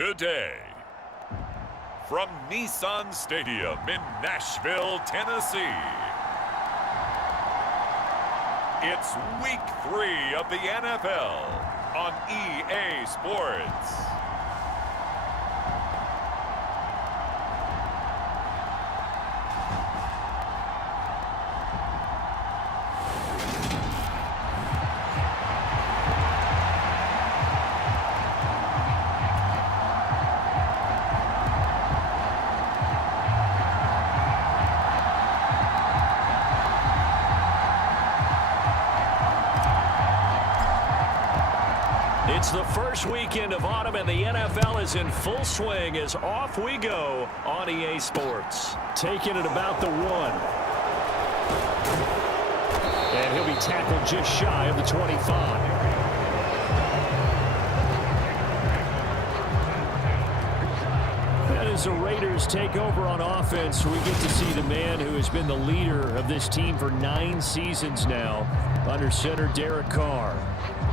today. From Nissan Stadium in Nashville, Tennessee, it's Week 3 of the NFL on EA Sports. It's the first weekend of autumn, and the NFL is in full swing as off we go on EA Sports. Taking it about the 1. And he'll be tackled just shy of the 25. And as the Raiders take over on offense, we get to see the man who has been the leader of this team for 9 seasons now, under center Derek Carr.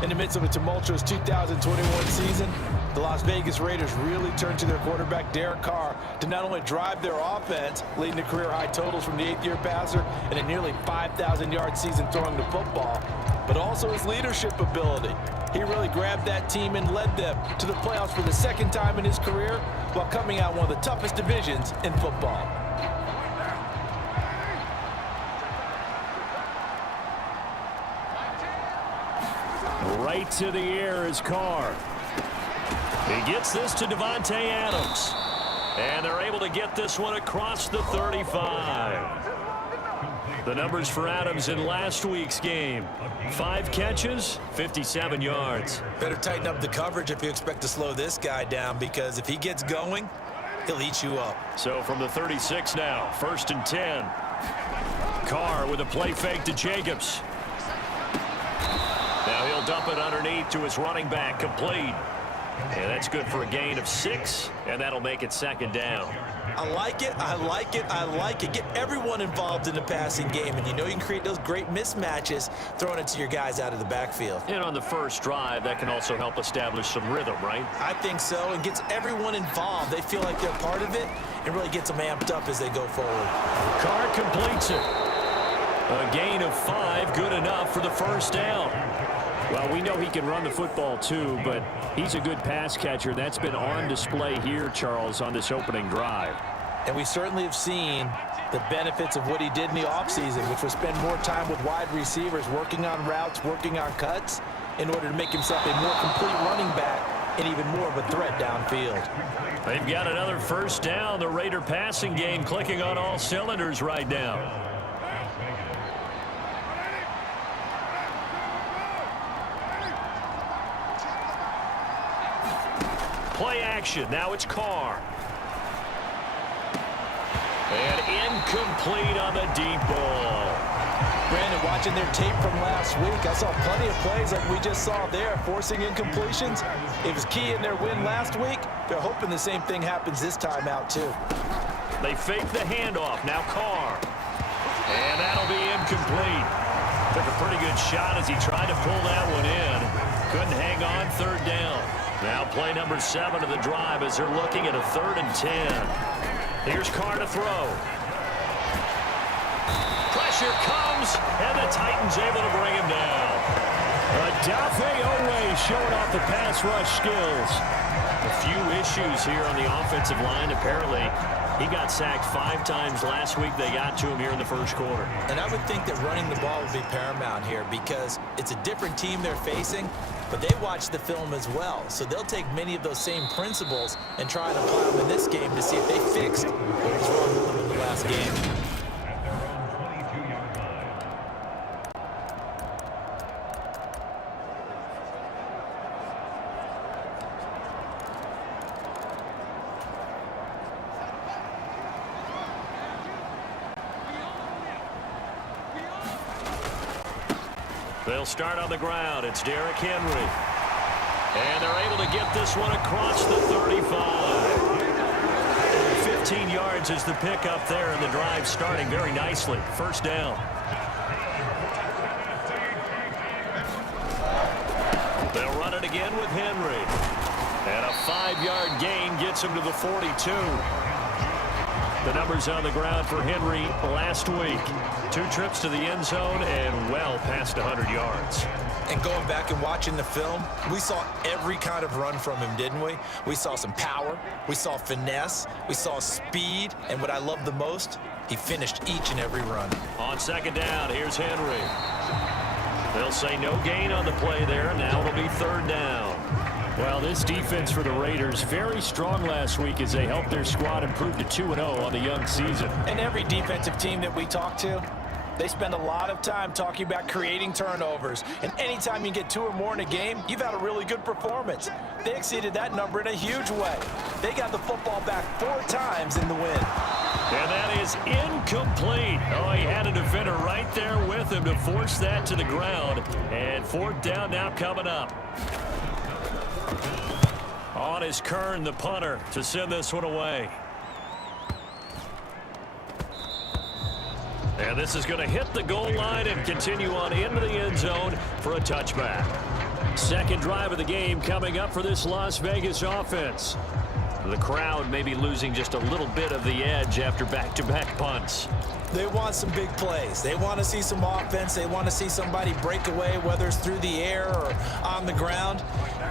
In the midst of a tumultuous 2021 season, the Las Vegas Raiders really turned to their quarterback, Derek Carr, to not only drive their offense, leading to career-high totals from the 8th-year passer and a nearly 5,000-yard season throwing the football, but also his leadership ability. He really grabbed that team and led them to the playoffs for the 2nd time in his career while coming out one of the toughest divisions in football. Right to the air is Carr. He gets this to Davante Adams. And they're able to get this one across the 35. The numbers for Adams in last week's game: 5 catches, 57 yards. Better tighten up the coverage if you expect to slow this guy down, because if he gets going, he'll eat you up. So from the 36 now, 1st and 10. Carr with a play fake to Jacobs. Now he'll dump it underneath to his running back, complete. And that's good for a gain of 6, and that'll make it 2nd down. I like it, I like it, I like it. Get everyone involved in the passing game, and you know you can create those great mismatches throwing it to your guys out of the backfield. And on the first drive, that can also help establish some rhythm, right? I think so, and gets everyone involved. They feel like they're part of it, and really gets them amped up as they go forward. Carr completes it. A gain of 5, good enough for the 1st down. Well, we know he can run the football too, but he's a good pass catcher. That's been on display here, Charles, on this opening drive. And we certainly have seen the benefits of what he did in the offseason, which was spend more time with wide receivers, working on routes, working on cuts, in order to make himself a more complete running back and even more of a threat downfield. They've got another 1st down. The Raider passing game clicking on all cylinders right now. Play action. Now it's Carr. And incomplete on the deep ball. Brandon, watching their tape from last week, I saw plenty of plays like we just saw there, forcing incompletions. It was key in their win last week. They're hoping the same thing happens this time out, too. They fake the handoff. Now Carr. And that'll be incomplete. Took a pretty good shot as he tried to pull that one in. Couldn't hang on, 3rd down. Now play number 7 of the drive as they're looking at a 3rd and 10. Here's Carr to throw. Pressure comes, and the Titans able to bring him down. Odafe Oweh showing off the pass rush skills. A few issues here on the offensive line. Apparently, he got sacked 5 times last week. They got to him here in the 1st quarter. And I would think that running the ball would be paramount here because it's a different team they're facing, but they watch the film as well. So they'll take many of those same principles and try and apply them in this game to see if they fixed what was wrong with them in the last game. They'll start on the ground. It's Derrick Henry. And they're able to get this one across the 35. 15 yards is the pickup there, and the drive starting very nicely. 1st down. They'll run it again with Henry. And a 5-yard gain gets him to the 42. The numbers on the ground for Henry last week. 2 trips to the end zone and well past 100 yards. And going back and watching the film, we saw every kind of run from him, didn't we? We saw some power, we saw finesse, we saw speed, and what I love the most, he finished each and every run. On second down, here's Henry. They'll say no gain on the play there. Now it'll be third down. Well, this defense for the Raiders, very strong last week as they helped their squad improve to 2-0 on the young season. And every defensive team that we talk to, they spend a lot of time talking about creating turnovers. And anytime you get 2 or more in a game, you've had a really good performance. They exceeded that number in a huge way. They got the football back 4 times in the win. And that is incomplete. Oh, he had a defender right there with him to force that to the ground. And fourth down now coming up. On is Kern, the punter, to send this one away. And this is going to hit the goal line and continue on into the end zone for a touchback. Second drive of the game coming up for this Las Vegas offense. The crowd may be losing just a little bit of the edge after back-to-back punts. They want some big plays. They want to see some offense. They want to see somebody break away, whether it's through the air or on the ground.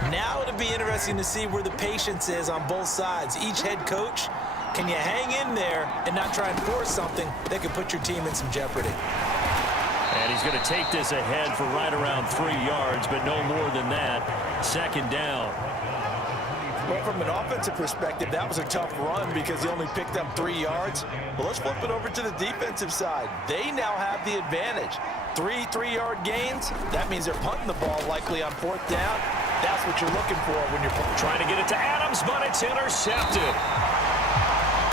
Now it'll be interesting to see where the patience is on both sides. Each head coach, can you hang in there and not try and force something that could put your team in some jeopardy? And he's going to take this ahead for right around 3 yards, but no more than that. Second down. Well, from an offensive perspective, that was a tough run because he only picked up 3 yards. Well, let's flip it over to the defensive side. They now have the advantage. 3 3-yard gains. That means they're punting the ball likely on fourth down. That's what you're looking for when you're trying to get it to Adams, but it's intercepted.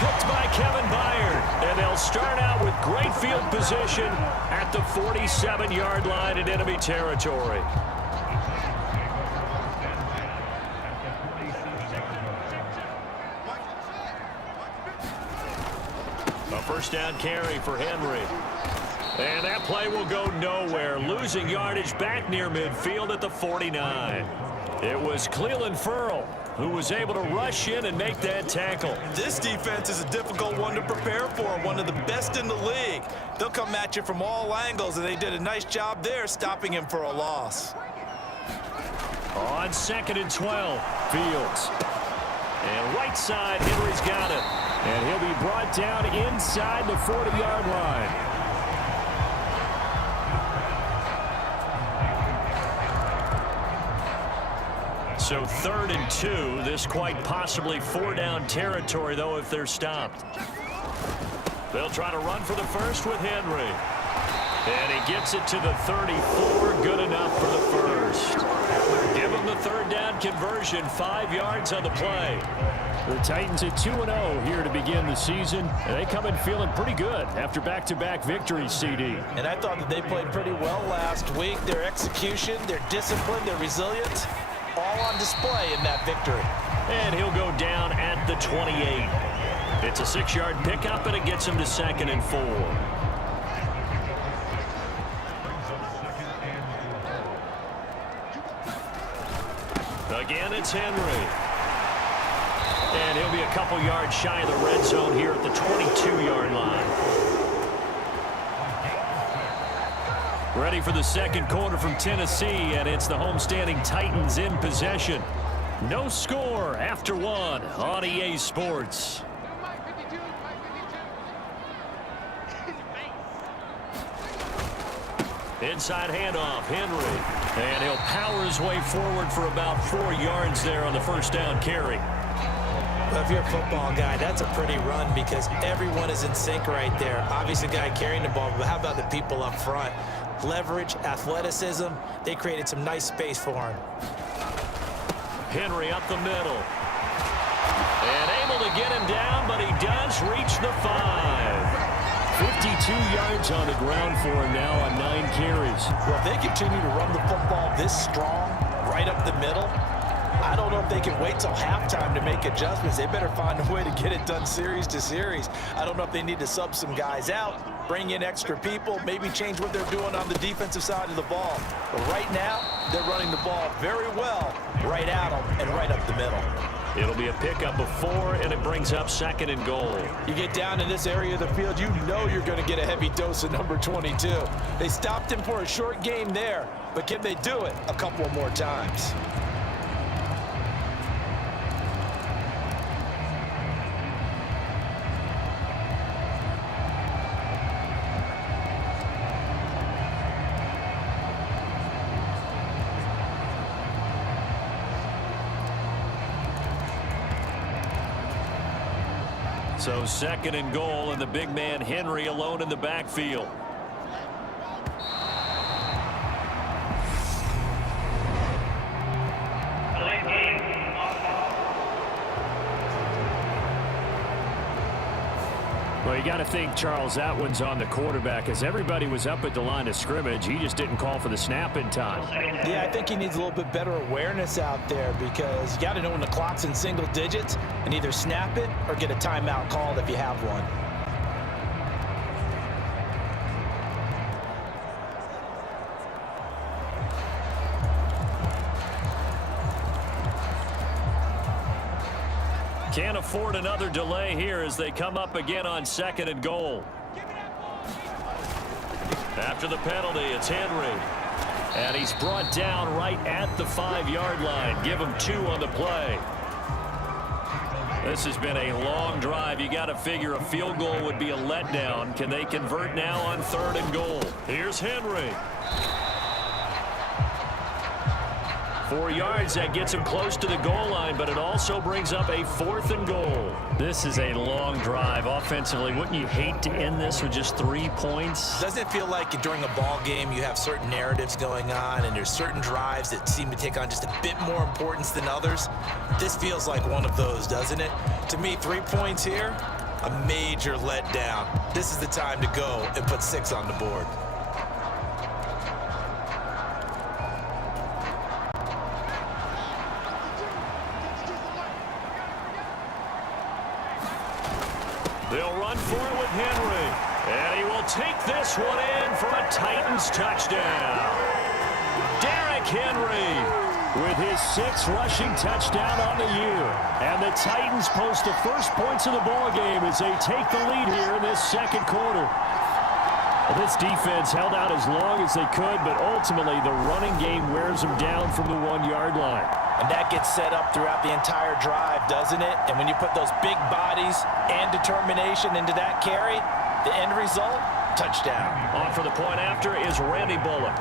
Picked by Kevin Byard. And they'll start out with great field position at the 47-yard line in enemy territory. First down carry for Henry. And that play will go nowhere. Losing yardage back near midfield at the 49. It was Clelin Ferrell who was able to rush in and make that tackle. This defense is a difficult one to prepare for, one of the best in the league. They'll come at you from all angles, and they did a nice job there stopping him for a loss. On 2nd and 12, Fields. And right side, Henry's got it. And he'll be brought down inside the 40-yard line. So 3rd and 2, this quite possibly 4-down territory, though, if they're stopped. They'll try to run for the first with Henry. And he gets it to the 34, good enough for the first. Give him the 3rd down conversion, 5 yards on the play. The Titans at 2-0 here to begin the season, and they come in feeling pretty good after back-to-back victories, CD. And I thought that they played pretty well last week. Their execution, their discipline, their resilience, all on display in that victory. And he'll go down at the 28. It's a 6-yard pickup, and it gets him to 2nd and 4. Again, it's Henry. And he'll be a couple yards shy of the red zone here at the 22-yard line. Ready for the second quarter from Tennessee, and it's the homestanding Titans in possession. No score after 1 on EA Sports. Inside handoff, Henry. And he'll power his way forward for about 4 yards there on the first down carry. Well, if you're a football guy, that's a pretty run because everyone is in sync right there. Obviously, the guy carrying the ball, but how about the people up front? Leverage, athleticism, they created some nice space for him. Henry up the middle. And able to get him down, but he does reach the 5. 52 yards on the ground for him now on 9 carries. Well, if they continue to run the football this strong, right up the middle, I don't know if they can wait till halftime to make adjustments. They better find a way to get it done series to series. I don't know if they need to sub some guys out, bring in extra people, maybe change what they're doing on the defensive side of the ball. But right now, they're running the ball very well, right at them and right up the middle. It'll be a pickup of 4, and it brings up 2nd and goal. You get down in this area of the field, you know you're going to get a heavy dose of number 22. They stopped him for a short game there, but can they do it a couple more times? So 2nd and goal, and the big man Henry alone in the backfield. Well, you got to think, Charles, that one's on the quarterback, as everybody was up at the line of scrimmage. He just didn't call for the snap in time. Yeah, I think he needs a little bit better awareness out there, because you got to know when the clock's in single digits and either snap it or get a timeout called if you have one. Can't afford another delay here as they come up again on 2nd and goal. After the penalty, it's Henry. And he's brought down right at the 5-yard line. Give him 2 on the play. This has been a long drive. You got to figure a field goal would be a letdown. Can they convert now on 3rd and goal? Here's Henry. 4 yards, that gets him close to the goal line, but it also brings up a 4th and goal. This is a long drive offensively. Wouldn't you hate to end this with just 3 points? Doesn't it feel like during a ball game you have certain narratives going on and there's certain drives that seem to take on just a bit more importance than others? This feels like one of those, doesn't it? To me, 3 points here, a major letdown. This is the time to go and put 6 on the board. They'll run for it with Henry. And he will take this one in for a Titans touchdown. Derrick Henry with his 6th rushing touchdown on the year. And the Titans post the first points of the ball game as they take the lead here in this 2nd quarter. Well, this defense held out as long as they could, but ultimately the running game wears them down from the 1-yard line. And that gets set up throughout the entire drive, doesn't it? And when you put those big bodies and determination into that carry, the end result, touchdown. On for the point after is Randy Bullock.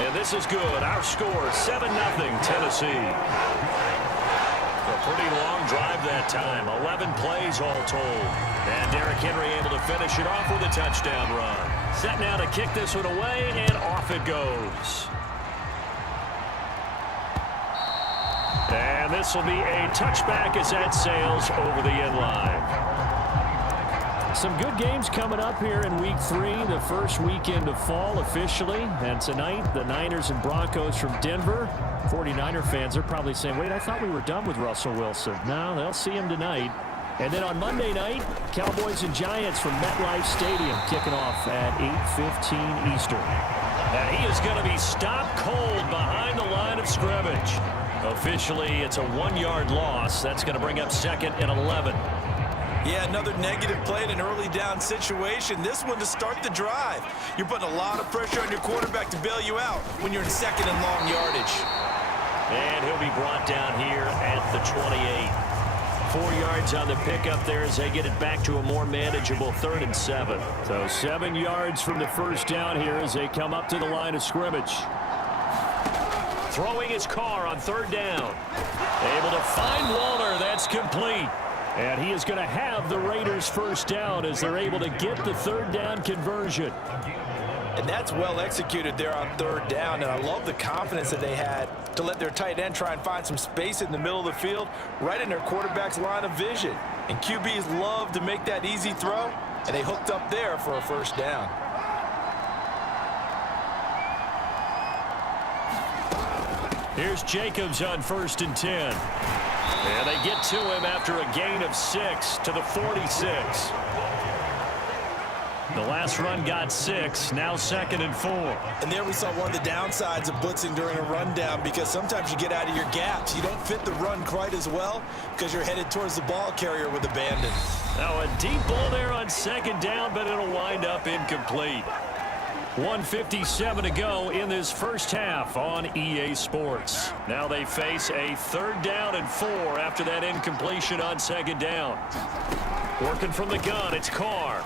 And this is good. Our score, 7-0 Tennessee. A pretty long drive that time. 11 plays all told. And Derrick Henry able to finish it off with a touchdown run. Set now to kick this one away, and off it goes. And this will be a touchback as that sails over the end line. Some good games coming up here in Week 3, the first weekend of fall officially. And tonight, the Niners and Broncos from Denver. 49er fans are probably saying, wait, I thought we were done with Russell Wilson. No, they'll see him tonight. And then on Monday night, Cowboys and Giants from MetLife Stadium kicking off at 8:15 Eastern. And he is going to be stopped cold behind the line of scrimmage. Officially, it's a 1-yard loss. That's going to bring up 2nd and 11. Yeah, another negative play in an early down situation. This one to start the drive. You're putting a lot of pressure on your quarterback to bail you out when you're in 2nd and long yardage. And he'll be brought down here at the 28. 4 yards on the pickup there as they get it back to a more manageable 3rd and 7. So 7 yards from the first down here as they come up to the line of scrimmage. Throwing his car on 3rd down. Able to find Walter. That's complete. And he is going to have the Raiders first down as they're able to get the 3rd down conversion. And that's well executed there on 3rd down. And I love the confidence that they had to let their tight end try and find some space in the middle of the field, right in their quarterback's line of vision. And QBs love to make that easy throw, and they hooked up there for a first down. Here's Jacobs on 1st and 10. And they get to him after a gain of 6 to the 46. The last run got 6, now 2nd and 4. And there we saw one of the downsides of blitzing during a rundown, because sometimes you get out of your gaps. You don't fit the run quite as well because you're headed towards the ball carrier with abandon. Now a deep ball there on 2nd down, but it'll wind up incomplete. 1:57 to go in this first half on EA Sports. Now they face a 3rd down and 4 after that incompletion on 2nd down. Working from the gun, it's Carr.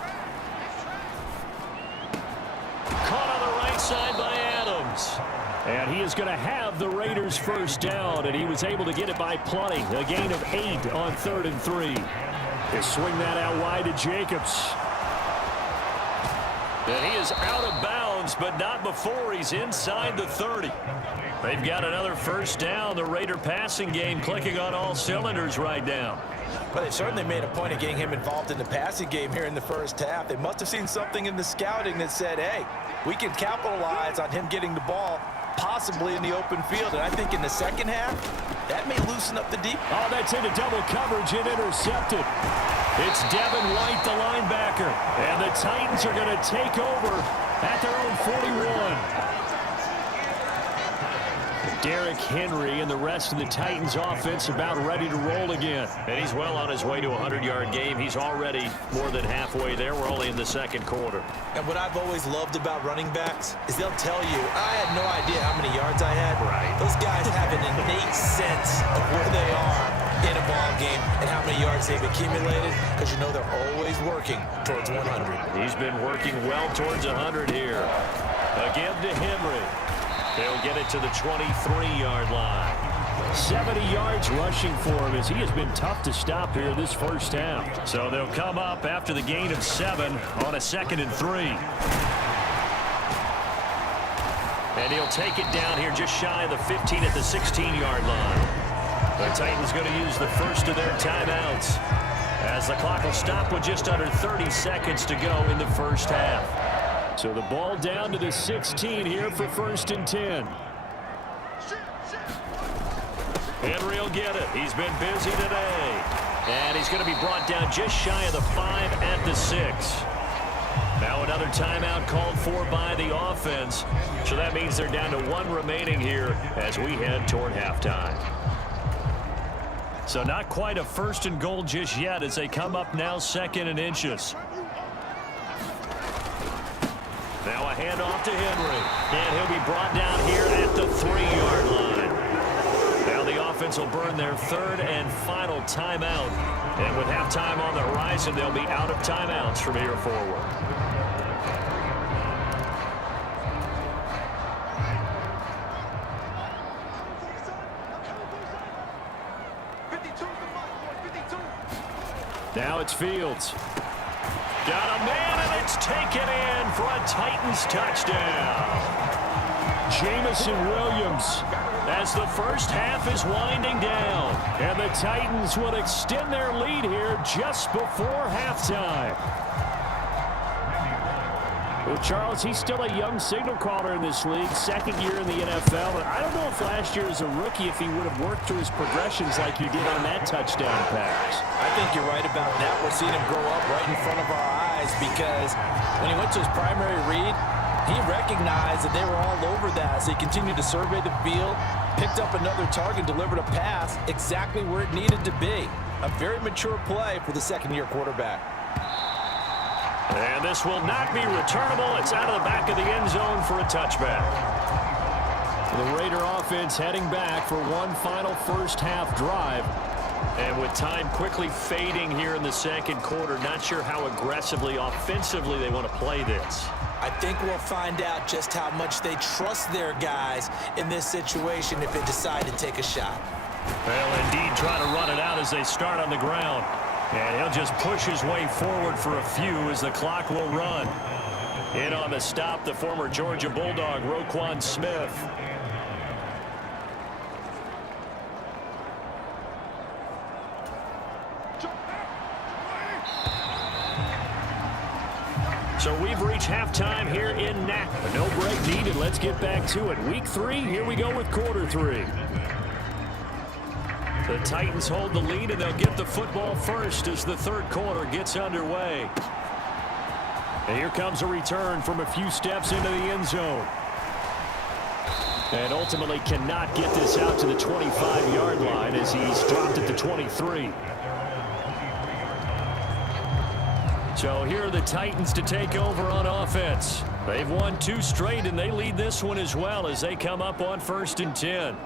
Caught on the right side by Adams. And he is going to have the Raiders' first down, and he was able to get it by plenty. A gain of 8 on 3rd and 3. They swing that out wide to Jacobs. And he is out of bounds, but not before he's inside the 30. They've got another first down. The Raider passing game clicking on all cylinders right now. Well, they certainly made a point of getting him involved in the passing game here in the first half. They must have seen something in the scouting that said, hey, we can capitalize on him getting the ball possibly in the open field. And I think in the second half, that may loosen up the deep. Oh, that's into double coverage and intercepted. It's Devin White, the linebacker. And the Titans are going to take over at their own 41. Derrick Henry and the rest of the Titans offense about ready to roll again. And he's well on his way to a 100-yard game. He's already more than halfway there. We're only in the 2nd quarter. And what I've always loved about running backs is they'll tell you, I had no idea how many yards I had. Right. Those guys have an innate sense of where they are in a ball game and how many yards they've accumulated, because you know they're always working towards 100. He's been working well towards 100 here. Again to Henry. They'll get it to the 23-yard line. 70 yards rushing for him, as he has been tough to stop here this first half. So they'll come up after the gain of 7 on a 2nd and 3. And he'll take it down here just shy of the 15 at the 16-yard line. The Titans going to use the first of their timeouts, as the clock will stop with just under 30 seconds to go in the first half. So the ball down to the 16 here for 1st and 10. Henry will get it. He's been busy today. And he's going to be brought down just shy of the 5 at the 6. Now another timeout called for by the offense. So that means they're down to 1 remaining here as we head toward halftime. So not quite a 1st and goal just yet as they come up now 2nd and inches. Now a handoff to Henry. And he'll be brought down here at the 3-yard line. Now the offense will burn their 3rd and final timeout. And with halftime on the horizon, they'll be out of timeouts from here forward. Now it's Fields. Got a man, and it's taken in for a Titans touchdown. Jamison Williams, As the first half is winding down. and the Titans will extend their lead here just before halftime. Well, Charles, he's still a young signal caller in this league, 2nd year in the NFL. But I don't know if last year as a rookie, if he would have worked through his progressions like he did on that touchdown pass. I think you're right about that. We're seeing him grow up right in front of our eyes, because when he went to his primary read, he recognized that they were all over that. So he continued to survey the field, picked up another target, delivered a pass exactly where it needed to be. A very mature play for the 2nd-year quarterback. And this will not be returnable. It's out of the back of the end zone for a touchback. The Raider offense heading back for one final first half drive. And with time quickly fading here in the 2nd quarter, not sure how aggressively, offensively they want to play this. I think we'll find out just how much they trust their guys in this situation if they decide to take a shot. Well, indeed, trying to run it out as they start on the ground. And he'll just push his way forward for a few as the clock will run. In on the stop, the former Georgia Bulldog, Roquan Smith. So we've reached halftime here in Nashville. No break needed. Let's get back to it. Week 3, here we go with quarter 3. The Titans hold the lead, and they'll get the football first as the third quarter gets underway. And here comes a return from a few steps into the end zone. And ultimately cannot get this out to the 25-yard line as he's dropped at the 23. So here are the Titans to take over on offense. They've won 2 straight, and they lead this one as well as they come up on 1st and 10.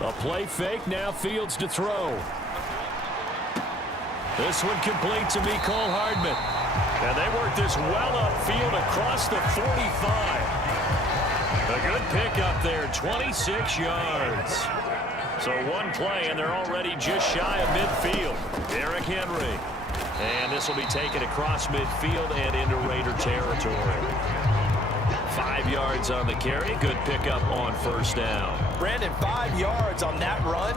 A play fake, now Fields to throw. This one complete to Mecole Hardman. And they work this well upfield across the 45. A good pickup there, 26 yards. So one play, and they're already just shy of midfield. Derrick Henry. And this will be taken across midfield and into Raider territory. 5 yards on the carry. Good pickup on 1st down. Brandon, 5 yards on that run.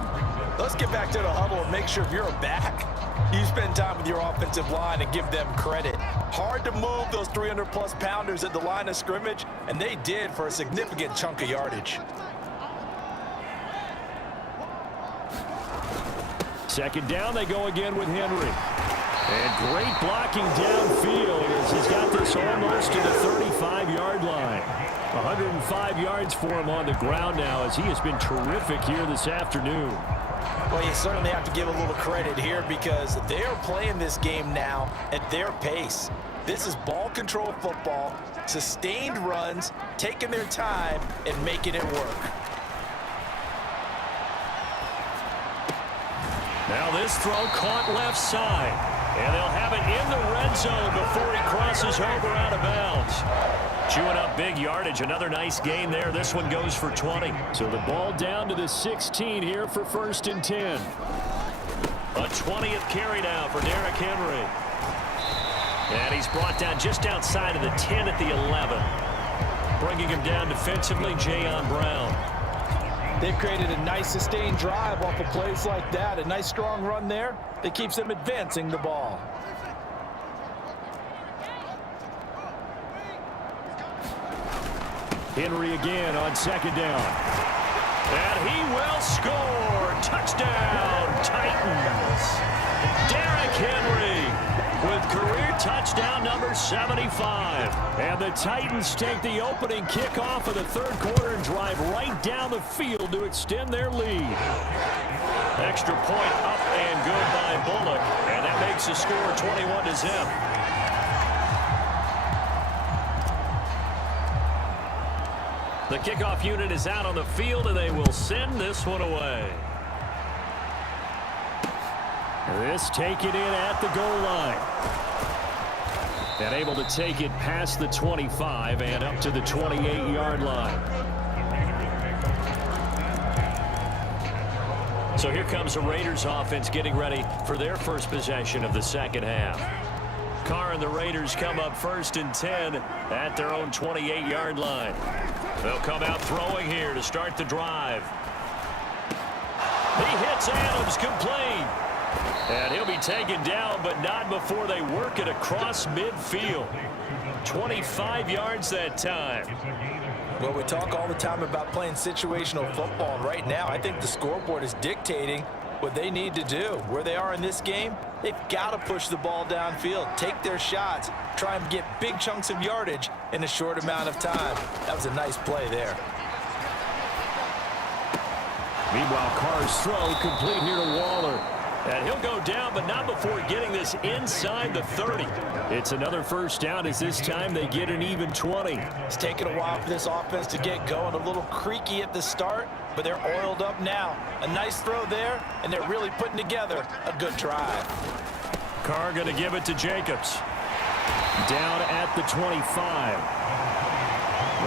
Let's get back to the huddle and make sure if you're a back, you spend time with your offensive line and give them credit. Hard to move those 300-plus pounders at the line of scrimmage, and they did for a significant chunk of yardage. Second down, they go again with Henry. And great blocking downfield as he's got this almost to the 35-yard line. 105 yards for him on the ground now as he has been terrific here this afternoon. Well, you certainly have to give a little credit here because they are playing this game now at their pace. This is ball control football, sustained runs, taking their time and making it work. Now this throw caught left side. And they'll have it in the red zone before he crosses over out of bounds. Chewing up big yardage. Another nice gain there. This one goes for 20. So the ball down to the 16 here for 1st and 10. A 20th carry now for Derrick Henry. And he's brought down just outside of the 10 at the 11. Bringing him down defensively, Jayon Brown. They've created a nice sustained drive off of plays like that. A nice strong run there that keeps them advancing the ball. Henry again on 2nd down. And he will score. Touchdown, Titans. Derrick Henry with career touchdown number 75. And the Titans take the opening kickoff of the third quarter and drive right down the field to extend their lead. Extra point up and good by Bullock. And that makes the score 21-0. The kickoff unit is out on the field, and they will send this one away. This taken in at the goal line. And able to take it past the 25 and up to the 28-yard line. So here comes the Raiders offense getting ready for their first possession of the second half. Carr and the Raiders come up 1st and 10 at their own 28-yard line. They'll come out throwing here to start the drive. He hits Adams complete. And he'll be taken down, but not before they work it across midfield. 25 yards that time. Well, we talk all the time about playing situational football, and right now I think the scoreboard is dictating what they need to do. Where they are in this game, they've got to push the ball downfield, take their shots, try and get big chunks of yardage in a short amount of time. That was a nice play there. Meanwhile, Carr's throw complete here to Waller. And he'll go down, but not before getting this inside the 30. It's another first down as this time they get an even 20. It's taken a while for this offense to get going. A little creaky at the start, but they're oiled up now. A nice throw there, and they're really putting together a good drive. Carr going to give it to Jacobs. Down at the 25.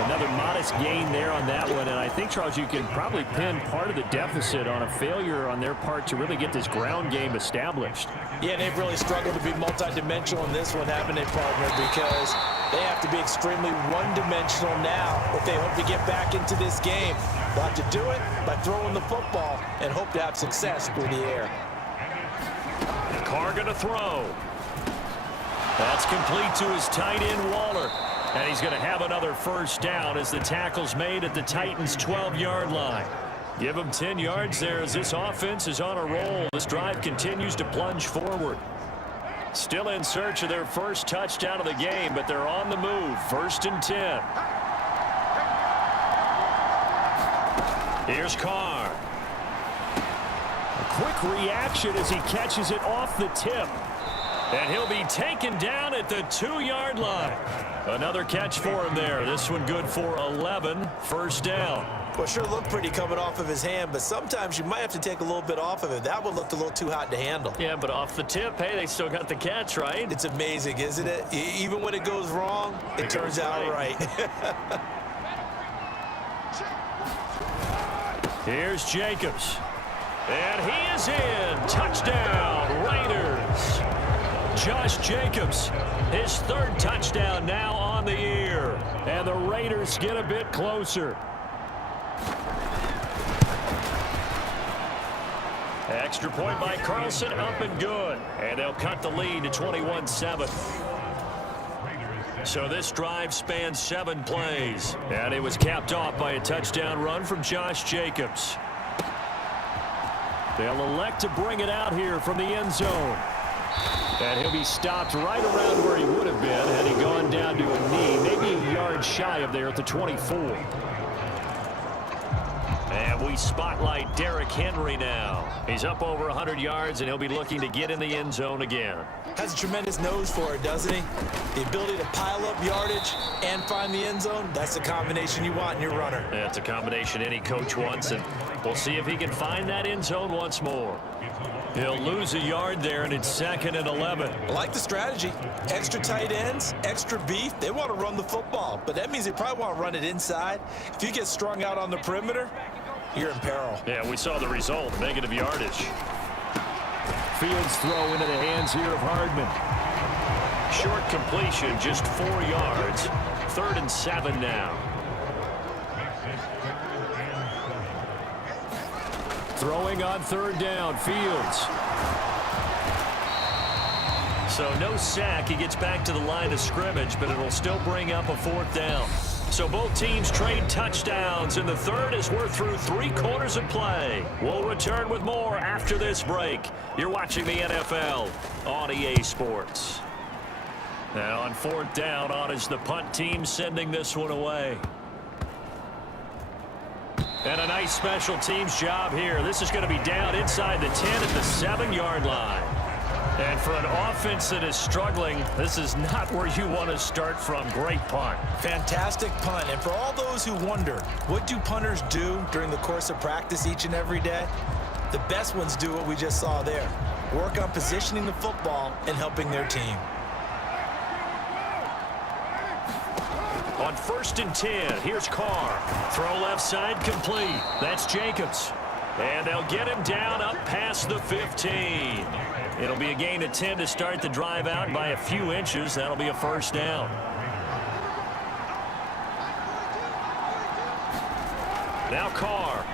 Another modest gain there on that one, and I think, Charles, you can probably pin part of the deficit on a failure on their part to really get this ground game established. Yeah, they've really struggled to be multidimensional in this one, haven't they, partner, because they have to be extremely one-dimensional now if they hope to get back into this game. They'll have to do it by throwing the football and hope to have success through the air. Carr going to throw. That's complete to his tight end, Waller. And he's going to have another first down as the tackle's made at the Titans' 12-yard line. Give him 10 yards there as this offense is on a roll. This drive continues to plunge forward. Still in search of their first touchdown of the game, but they're on the move. 1st and 10. Here's Carr. A quick reaction as he catches it off the tip. And he'll be taken down at the 2-yard line. Another catch for him there. This one good for 11. First down. Well, sure looked pretty coming off of his hand, but sometimes you might have to take a little bit off of it. That one looked a little too hot to handle. Yeah, but off the tip, hey, they still got the catch, right? It's amazing, isn't it? Even when it goes wrong, it turns out right. Here's Jacobs. And he is in. Touchdown, Raiders. Josh Jacobs, his 3rd touchdown now on the year. And the Raiders get a bit closer. Extra point by Carlson, up and good. And they'll cut the lead to 21-7. So this drive spans 7 plays. And it was capped off by a touchdown run from Josh Jacobs. They'll elect to bring it out here from the end zone. And he'll be stopped right around where he would have been had he gone down to a knee, maybe a yard shy of there at the 24. And we spotlight Derrick Henry now. He's up over 100 yards, and he'll be looking to get in the end zone again. Has a tremendous nose for it, doesn't he? The ability to pile up yardage and find the end zone, that's the combination you want in your runner. That's a combination any coach wants, and we'll see if he can find that end zone once more. He'll lose a yard there, and it's 2nd and 11. I like the strategy. Extra tight ends, extra beef. They want to run the football, but that means they probably want to run it inside. If you get strung out on the perimeter, you're in peril. Yeah, we saw the result, negative yardage. Fields throw into the hands here of Hardman. Short completion, just 4 yards. 3rd and 7 now. Throwing on 3rd down, Fields. So no sack. He gets back to the line of scrimmage, but it'll still bring up a 4th down. So both teams trade touchdowns in the 3rd as we're through 3 quarters of play. We'll return with more after this break. You're watching the NFL on EA Sports. Now on 4th down, on is the punt team sending this one away. And a nice special teams job here. This is going to be down inside the 10 at the 7-yard line. And for an offense that is struggling, this is not where you want to start from. Great punt. Fantastic punt. And for all those who wonder, what do punters do during the course of practice each and every day? The best ones do what we just saw there. Work on positioning the football and helping their team. On 1st and 10, here's Carr. Throw left side complete. That's Jacobs. And they'll get him down up past the 15. It'll be a gain of 10 to start the drive out by a few inches. That'll be a first down. Now Carr.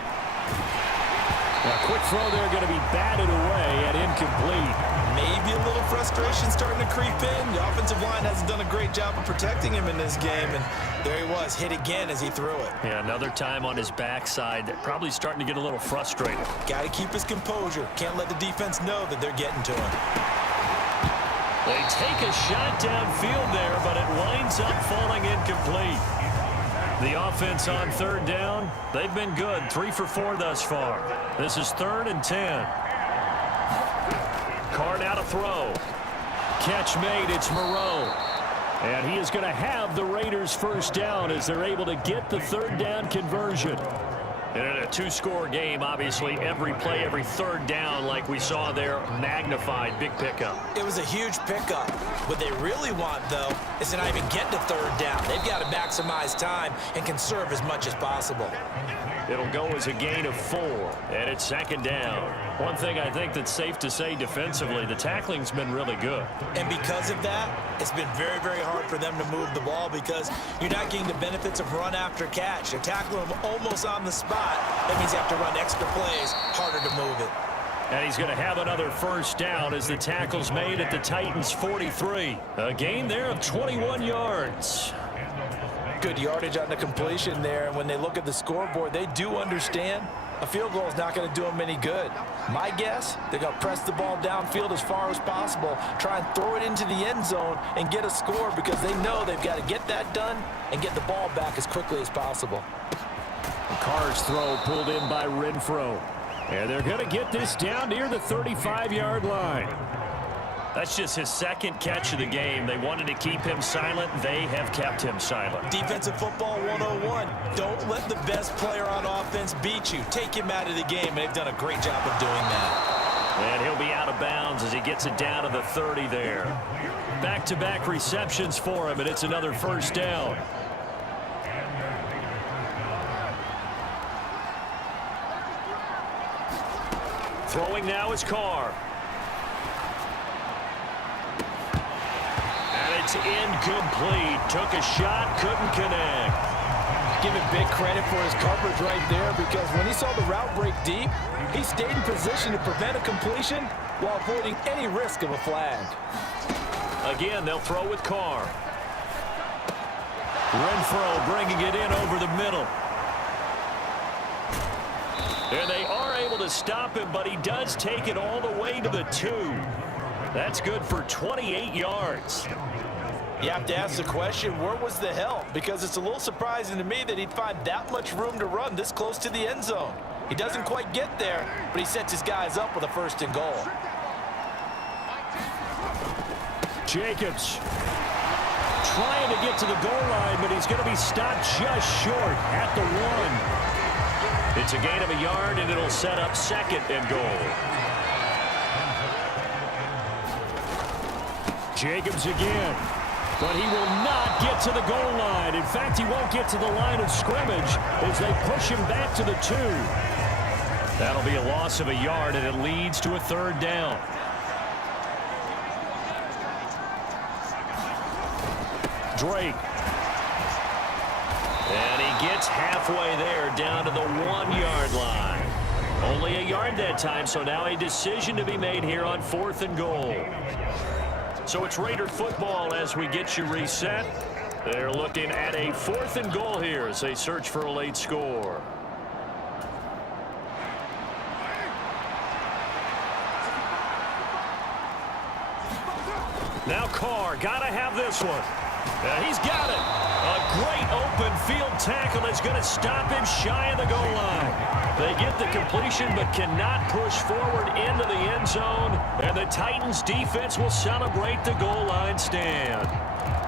A quick throw there going to be batted away and incomplete. Maybe a little frustration starting to creep in. The offensive line hasn't done a great job of protecting him in this game, and there he was, hit again as he threw it. Yeah, another time on his backside, probably starting to get a little frustrated. Got to keep his composure. Can't let the defense know that they're getting to him. They take a shot downfield there, but it winds up falling incomplete. The offense on 3rd down, they've been good. 3 for 4 thus far. This is 3rd and 10. Carr now to throw. Catch made, it's Moreau. And he is going to have the Raiders first down as they're able to get the 3rd down conversion. And in a 2-score game, obviously, every play, every 3rd down, like we saw there, magnified, big pickup. It was a huge pickup. What they really want, though, is to not even get to 3rd down. They've got to maximize time and conserve as much as possible. It'll go as a gain of 4, and it's 2nd down. One thing I think that's safe to say defensively, the tackling's been really good. And because of that, it's been very, very hard for them to move the ball because you're not getting the benefits of run after catch. They're tackling them almost on the spot. That means you have to run extra plays, harder to move it. And he's going to have another first down as the tackle's made at the Titans' 43. A gain there of 21 yards. Good yardage on the completion there, and when they look at the scoreboard, they do understand a field goal is not going to do them any good. My guess, they're going to press the ball downfield as far as possible, try and throw it into the end zone and get a score because they know they've got to get that done and get the ball back as quickly as possible. Carr's throw pulled in by Renfro. And they're going to get this down near the 35-yard line. That's just his second catch of the game. They wanted to keep him silent. They have kept him silent. Defensive football 101. Don't let the best player on offense beat you. Take him out of the game, and they've done a great job of doing that. And he'll be out of bounds as he gets it down to the 30 there. Back-to-back receptions for him, and it's another first down. Throwing now is Carr. It's incomplete. Took a shot, couldn't connect. Give him big credit for his coverage right there because when he saw the route break deep, he stayed in position to prevent a completion while avoiding any risk of a flag. Again, they'll throw with Carr. Renfro bringing it in over the middle. And they are able to stop him, but he does take it all the way to the 2. That's good for 28 yards. You have to ask the question, where was the help? Because it's a little surprising to me that he'd find that much room to run this close to the end zone. He doesn't quite get there, but he sets his guys up with a 1st and goal. Jacobs trying to get to the goal line, but he's going to be stopped just short at the 1. It's a gain of a yard, and it'll set up 2nd and goal. Jacobs again. But he will not get to the goal line. In fact, he won't get to the line of scrimmage as they push him back to the 2. That'll be a loss of a yard, and it leads to a 3rd down. Drake. And he gets halfway there, down to the 1-yard line. Only a yard that time, so now a decision to be made here on 4th and goal. So it's Raider football as we get you reset. They're looking at a 4th and goal here as they search for a late score. Now Carr, gotta have this one. He's got it. A great open field tackle that's going to stop him shy of the goal line. They get the completion but cannot push forward into the end zone. And the Titans defense will celebrate the goal line stand.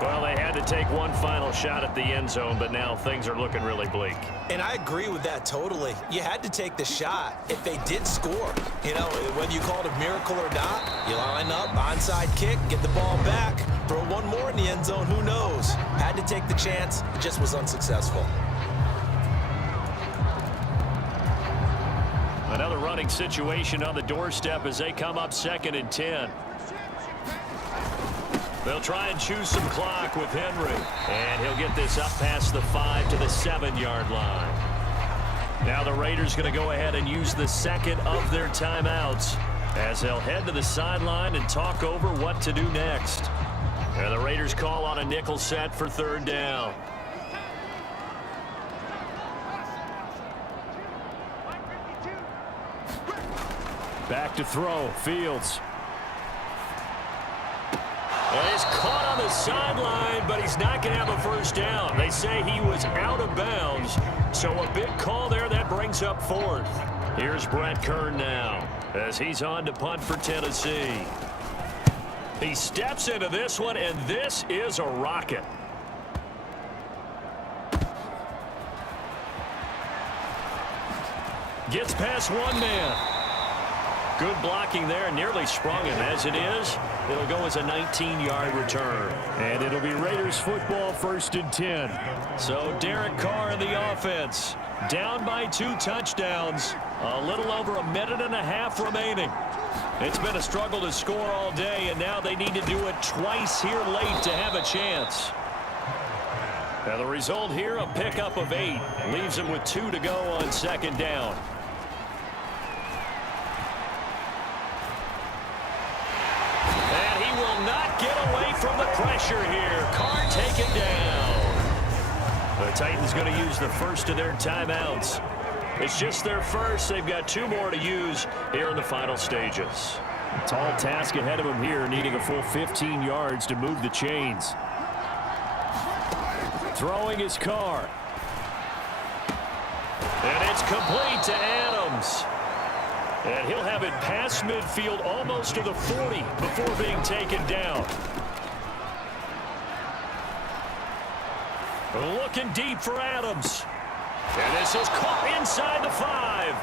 Well, they had to take one final shot at the end zone, but now things are looking really bleak. And I agree with that totally. You had to take the shot if they did score. You know, whether you call it a miracle or not, you line up, onside kick, get the ball back, throw one more in the end zone, who knows? Had to take the chance, it just was unsuccessful. Another running situation on the doorstep as they come up 2nd and 10. They'll try and choose some clock with Henry. And he'll get this up past the 5 to the 7-yard line. Now the Raiders going to go ahead and use the 2nd of their timeouts as they'll head to the sideline and talk over what to do next. And the Raiders call on a nickel set for 3rd down. Back to throw. Fields. And he's caught on the sideline, but he's not going to have a first down. They say he was out of bounds, so a big call there that brings up 4th. Here's Brett Kern now as he's on to punt for Tennessee. He steps into this one, and this is a rocket. Gets past one man. Good blocking there, nearly sprung him. As it is, it'll go as a 19-yard return. And it'll be Raiders football 1st and 10. So Derek Carr in the offense, down by 2 touchdowns. A little over a minute and a half remaining. It's been a struggle to score all day, and now they need to do it twice here late to have a chance. Now the result here, a pickup of 8. Leaves them with 2 to go on 2nd down. from the pressure here. Carr taken down. The Titans going to use the first of their timeouts. It's just their first. They've got 2 more to use here in the final stages. Tall task ahead of him here, needing a full 15 yards to move the chains. Throwing his Carr. And it's complete to Adams. And he'll have it past midfield almost to the 40 before being taken down. Looking deep for Adams. And this is caught inside the 5.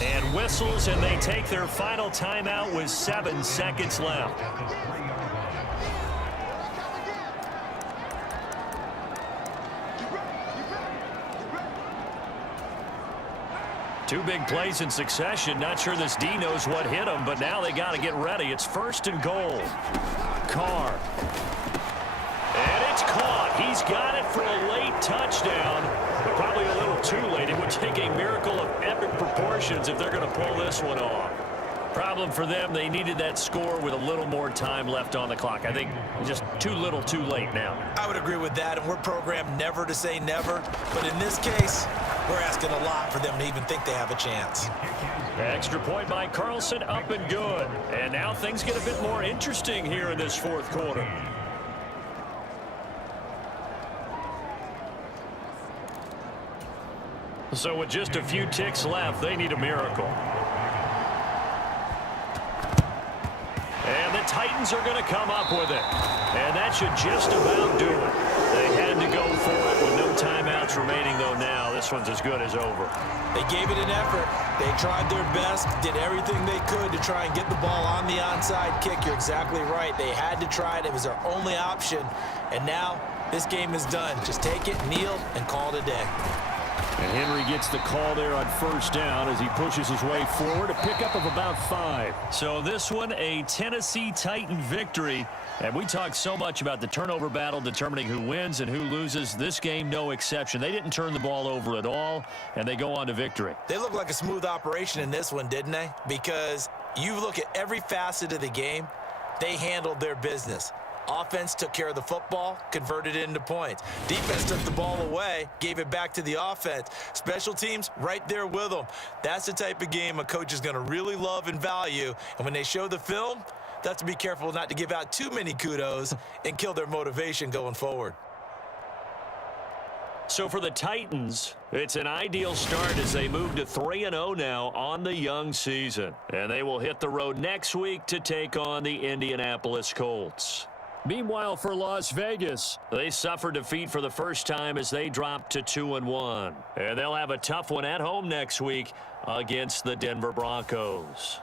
And whistles, and they take their final timeout with 7 seconds left. Two big plays in succession. Not sure this D knows what hit him, but now they got to get ready. It's 1st and goal. Carr. And it's caught. He's got it for a late touchdown, but probably a little too late. It would take a miracle of epic proportions if they're going to pull this one off. Problem for them, they needed that score with a little more time left on the clock. I think just too little too late now. I would agree with that, and we're programmed never to say never. But in this case, we're asking a lot for them to even think they have a chance. Extra point by Carlson, up and good. And now things get a bit more interesting here in this 4th quarter. So with just a few ticks left, they need a miracle. And the Titans are going to come up with it. And that should just about do it. They had to go for it with no timeouts remaining, though now. This one's as good as over. They gave it an effort. They tried their best, did everything they could to try and get the ball on the onside kick. You're exactly right. They had to try it. It was their only option. And now this game is done. Just take it, kneel, and call it a day. And Henry gets the call there on 1st down as he pushes his way forward, a pickup of about 5. So this one, a Tennessee Titan victory. And we talked so much about the turnover battle determining who wins and who loses. This game, no exception. They didn't turn the ball over at all, and they go on to victory. They look like a smooth operation in this one, didn't they? Because you look at every facet of the game, they handled their business. Offense took care of the football, converted it into points. Defense took the ball away, gave it back to the offense. Special teams, right there with them. That's the type of game a coach is going to really love and value. And when they show the film, they have to be careful not to give out too many kudos and kill their motivation going forward. So for the Titans, it's an ideal start as they move to 3-0 now on the young season. And they will hit the road next week to take on the Indianapolis Colts. Meanwhile, for Las Vegas, they suffered defeat for the first time as they dropped to 2-1. And they'll have a tough one at home next week against the Denver Broncos.